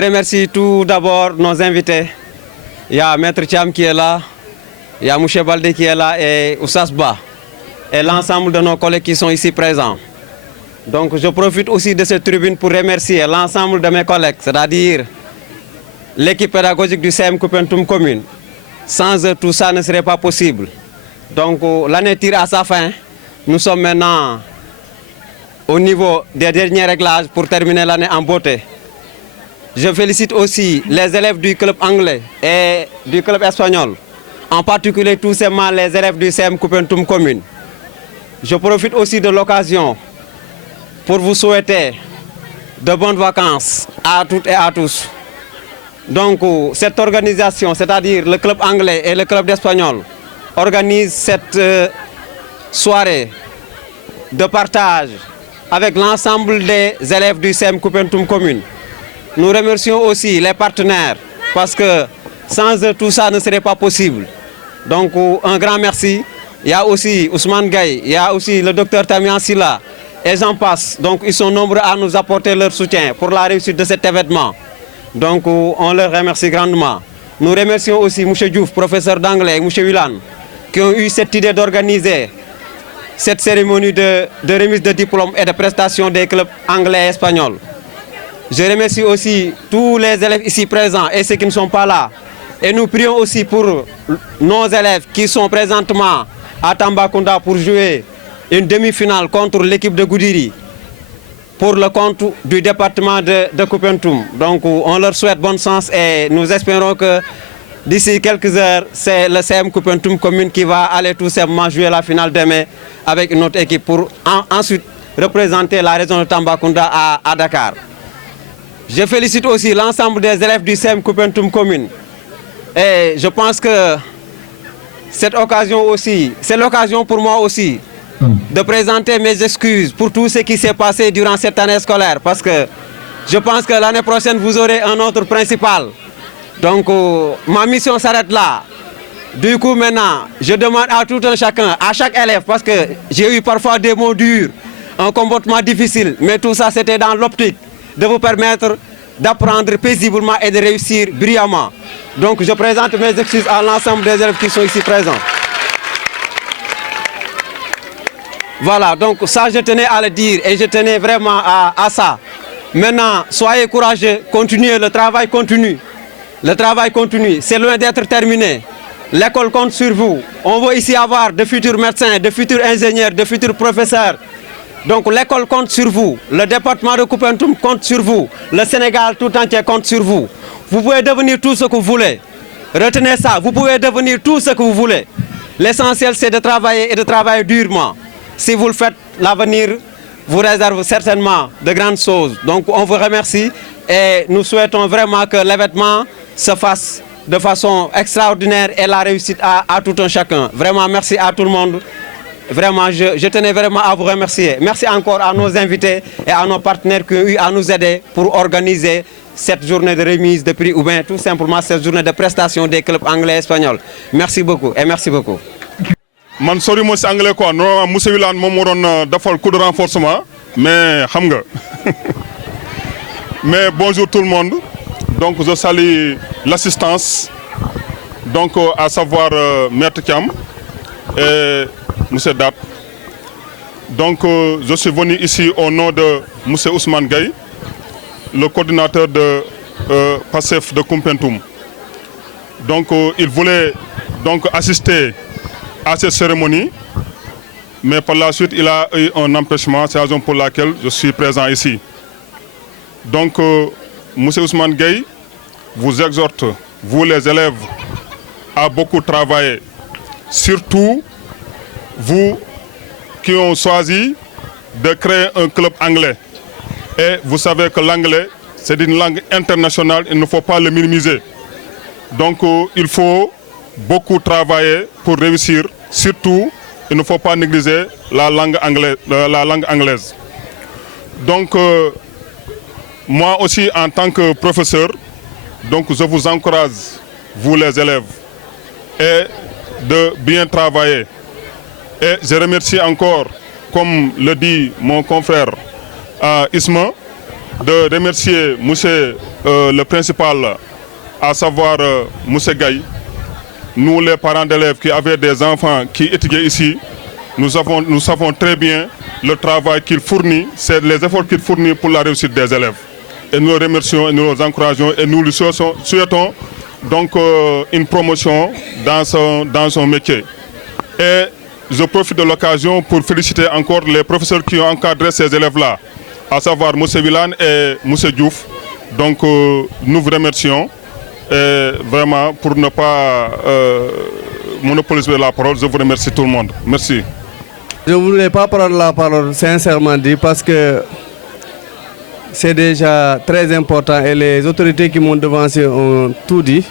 Je remercie tout d'abord nos invités. Il y a Maître Thiam qui est là, il y a Mouché Baldé qui est là et Oussas Ba et l'ensemble de nos collègues qui sont ici présents. Donc je profite aussi de cette tribune pour remercier l'ensemble de mes collègues, c'est-à-dire l'équipe pédagogique du CM Koupentoum Commune. Sans eux, tout ça ne serait pas possible. Donc l'année tire à sa fin. Nous sommes maintenant au niveau des derniers réglages pour terminer l'année en beauté. Je félicite aussi les élèves du club anglais et du club espagnol, en particulier tous simplement les élèves du CM Koupentoum Commune. Je profite aussi de l'occasion pour vous souhaiter de bonnes vacances à toutes et à tous. Donc cette organisation, c'est-à-dire le club anglais et le club espagnol, organise cette soirée de partage avec l'ensemble des élèves du CM Koupentoum Commune. Nous remercions aussi les partenaires parce que sans eux tout ça ne serait pas possible. Donc un grand merci. Il y a aussi Ousmane Gaye, il y a aussi le docteur Tamian Silla et j'en passe. Donc ils sont nombreux à nous apporter leur soutien pour la réussite de cet événement. Donc on leur remercie grandement. Nous remercions aussi M. Diouf, professeur d'anglais, et M. Wilan, qui ont eu cette idée d'organiser cette cérémonie de remise de diplôme et de prestation des clubs anglais et espagnols. Je remercie aussi tous les élèves ici présents et ceux qui ne sont pas là. Et nous prions aussi pour nos élèves qui sont présentement à Tambacounda pour jouer une demi-finale contre l'équipe de Goudiri pour le compte du département de Koupentoum. Donc on leur souhaite bonne chance et nous espérons que d'ici quelques heures, c'est le CM Koupentoum Commune qui va aller tout simplement jouer la finale demain avec une autre équipe pour ensuite représenter la région de Tambacounda à Dakar. Je félicite aussi l'ensemble des élèves du CM Koupentoum Commune. Et je pense que cette occasion aussi, c'est l'occasion pour moi aussi de présenter mes excuses pour tout ce qui s'est passé durant cette année scolaire. Parce que je pense que l'année prochaine, vous aurez un autre principal. Donc ma mission s'arrête là. Du coup maintenant, je demande à tout un chacun, à chaque élève, parce que j'ai eu parfois des mots durs, un comportement difficile, mais tout ça c'était dans l'optique de vous permettre d'apprendre paisiblement et de réussir brillamment. Donc je présente mes excuses à l'ensemble des élèves qui sont ici présents. Voilà, donc ça je tenais à le dire et je tenais vraiment à ça. Maintenant, soyez courageux, continuez, le travail continue. Le travail continue, c'est loin d'être terminé. L'école compte sur vous. On veut ici avoir de futurs médecins, de futurs ingénieurs, de futurs professeurs. Donc l'école compte sur vous, le département de Koupentoum compte sur vous, le Sénégal tout entier compte sur vous. Vous pouvez devenir tout ce que vous voulez. Retenez ça, vous pouvez devenir tout ce que vous voulez. L'essentiel c'est de travailler et de travailler durement. Si vous le faites, l'avenir vous réserve certainement de grandes choses. Donc on vous remercie et nous souhaitons vraiment que l'événement se fasse de façon extraordinaire et la réussite à tout un chacun. Vraiment merci à tout le monde. Vraiment, je tenais vraiment à vous remercier. Merci encore à nos invités et à nos partenaires qui ont eu à nous aider pour organiser cette journée de remise de prix ou bien tout simplement cette journée de prestation des clubs anglais et espagnols. Merci beaucoup et merci beaucoup. Man sori mo si anglais quoi non Moussa Wilane moom moo doon defal coup de renforcement mais xam nga mais bonjour tout le monde. Donc je salue l'assistance donc à savoir Maître Thiam et Monsieur Dat. Donc je suis venu ici au nom de Monsieur Ousmane Gaye, le coordinateur de PASTEF de Koupentoum. Donc il voulait donc assister à cette cérémonie, mais par la suite il a eu un empêchement, c'est la raison pour laquelle je suis présent ici. Donc Monsieur Ousmane Gaye vous exhorte, vous les élèves, à beaucoup travailler, surtout vous qui ont choisi de créer un club anglais. Et vous savez que l'anglais, c'est une langue internationale, il ne faut pas le minimiser. Donc il faut beaucoup travailler pour réussir. Surtout, il ne faut pas négliger la langue anglaise. Donc moi aussi en tant que professeur, donc je vous encourage, vous les élèves, et de bien travailler. Et je remercie encore, comme le dit mon confrère Isma, de remercier M. le principal, à savoir Moussé Gaye, nous les parents d'élèves qui avaient des enfants qui étudiaient ici, nous savons très bien le travail qu'il fournit, c'est les efforts qu'il fournit pour la réussite des élèves. Et nous le remercions et nous les encourageons et nous lui souhaitons donc une promotion dans son métier. Et je profite de l'occasion pour féliciter encore les professeurs qui ont encadré ces élèves-là, à savoir M. Villan et M. Diouf. Donc nous vous remercions. Et vraiment, pour ne pas monopoliser la parole, je vous remercie tout le monde. Merci. Je ne voulais pas prendre la parole sincèrement dit parce que c'est déjà très important et les autorités qui m'ont devancé ont tout dit.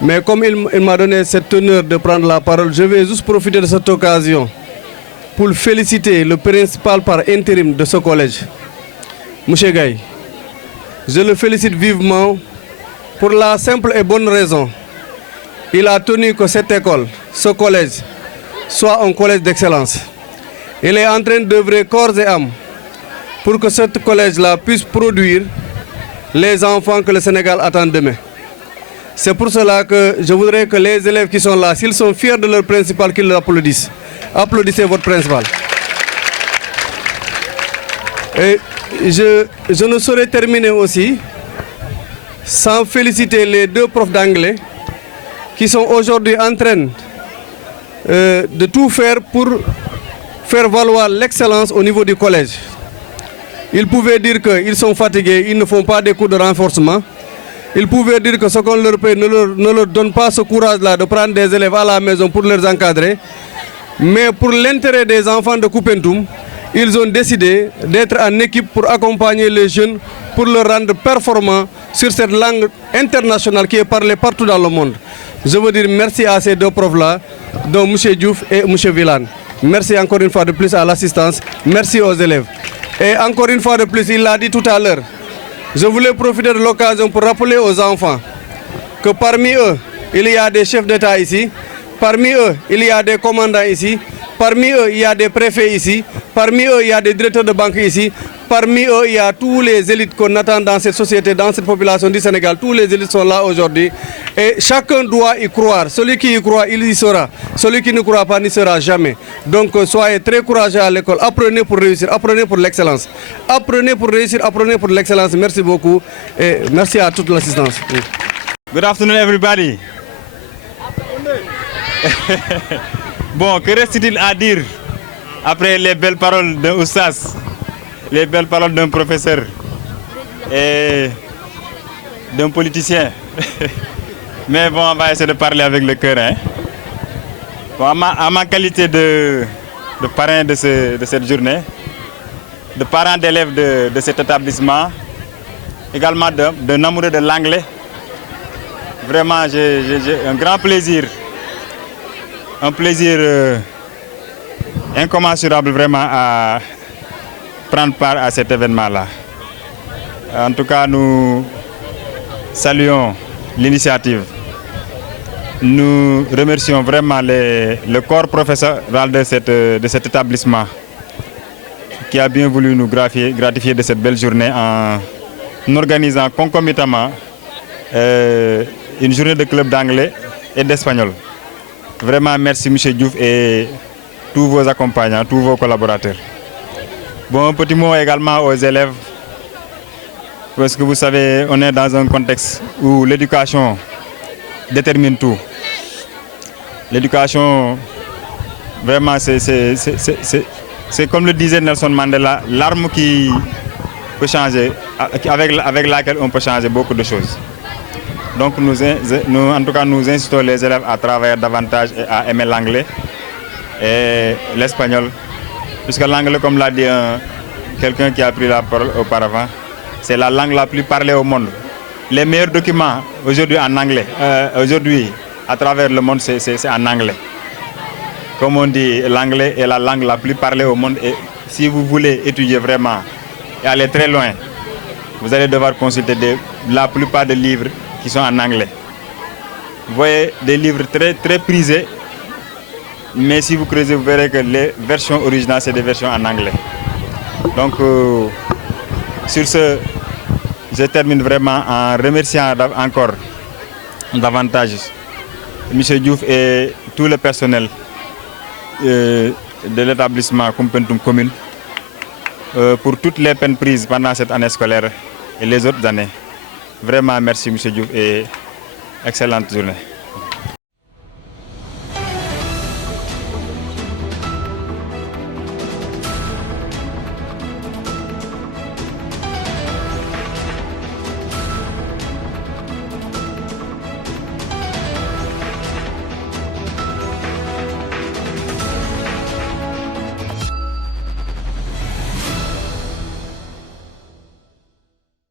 Mais comme il m'a donné cet honneur de prendre la parole, je vais juste profiter de cette occasion pour féliciter le principal par intérim de ce collège, M. Gaye. Je le félicite vivement pour la simple et bonne raison. Il a tenu que cette école, ce collège, soit un collège d'excellence. Il est en train d'œuvrer corps et âme pour que ce collège-là puisse produire les enfants que le Sénégal attend demain. C'est pour cela que je voudrais que les élèves qui sont là, s'ils sont fiers de leur principal, qu'ils l'applaudissent. Applaudissez votre principal. Et je ne saurais terminer aussi sans féliciter les deux profs d'anglais qui sont aujourd'hui en train de tout faire pour faire valoir l'excellence au niveau du collège. Ils pouvaient dire qu'ils sont fatigués, ils ne font pas des cours de renforcement. Ils pouvaient dire que ce qu'on leur paie ne leur donne pas ce courage-là de prendre des élèves à la maison pour les encadrer. Mais pour l'intérêt des enfants de Koupentoum, ils ont décidé d'être en équipe pour accompagner les jeunes, pour les rendre performants sur cette langue internationale qui est parlée partout dans le monde. Je veux dire merci à ces deux profs-là, dont M. Diouf et M. Villan. Merci encore une fois de plus à l'assistance. Merci aux élèves. Et encore une fois de plus, il l'a dit tout à l'heure, je voulais profiter de l'occasion pour rappeler aux enfants que parmi eux, il y a des chefs d'État ici, parmi eux, il y a des commandants ici, parmi eux, il y a des préfets ici, parmi eux, il y a des directeurs de banque ici, parmi eux, il y a tous les élites qu'on attend dans cette société, dans cette population du Sénégal. Tous les élites sont là aujourd'hui et chacun doit y croire. Celui qui y croit, il y sera. Celui qui ne croit pas, n'y sera jamais. Donc soyez très courageux à l'école. Apprenez pour réussir, apprenez pour l'excellence. Apprenez pour réussir, apprenez pour l'excellence. Merci beaucoup et merci à toute l'assistance. Good afternoon, everybody. Bon, que reste-t-il à dire après les belles paroles d'un Oussas, les belles paroles d'un professeur et d'un politicien? Mais bon, on va essayer de parler avec le cœur. Hein? Bon, à ma qualité de parrain de cette journée, de parent d'élèves de cet établissement, également d'un amoureux de l'anglais, vraiment j'ai un grand plaisir. Un plaisir incommensurable vraiment à prendre part à cet événement-là. En tout cas, nous saluons l'initiative. Nous remercions vraiment le corps professoral de cet établissement qui a bien voulu nous gratifier de cette belle journée en organisant concomitamment une journée de club d'anglais et d'espagnol. Vraiment, merci M. Diouf et tous vos accompagnants, tous vos collaborateurs. Bon, un petit mot également aux élèves, parce que vous savez, on est dans un contexte où l'éducation détermine tout. L'éducation, vraiment, c'est comme le disait Nelson Mandela, l'arme qui peut changer, avec laquelle on peut changer beaucoup de choses. Donc en tout cas, nous incitons les élèves à travailler davantage et à aimer l'anglais et l'espagnol. Puisque l'anglais, comme l'a dit quelqu'un qui a pris la parole auparavant, c'est la langue la plus parlée au monde. Les meilleurs documents aujourd'hui en anglais, aujourd'hui à travers le monde, c'est en anglais. Comme on dit, l'anglais est la langue la plus parlée au monde. Et si vous voulez étudier vraiment et aller très loin, vous allez devoir consulter la plupart des livres qui sont en anglais. Vous voyez des livres très, très prisés, mais si vous creusez, vous verrez que les versions originales, c'est des versions en anglais. Donc, sur ce, je termine vraiment en remerciant encore davantage M. Diouf et tout le personnel de l'établissement Koumpentoum commune pour toutes les peines prises pendant cette année scolaire et les autres années. Vraiment merci M. Diouf et excellente journée.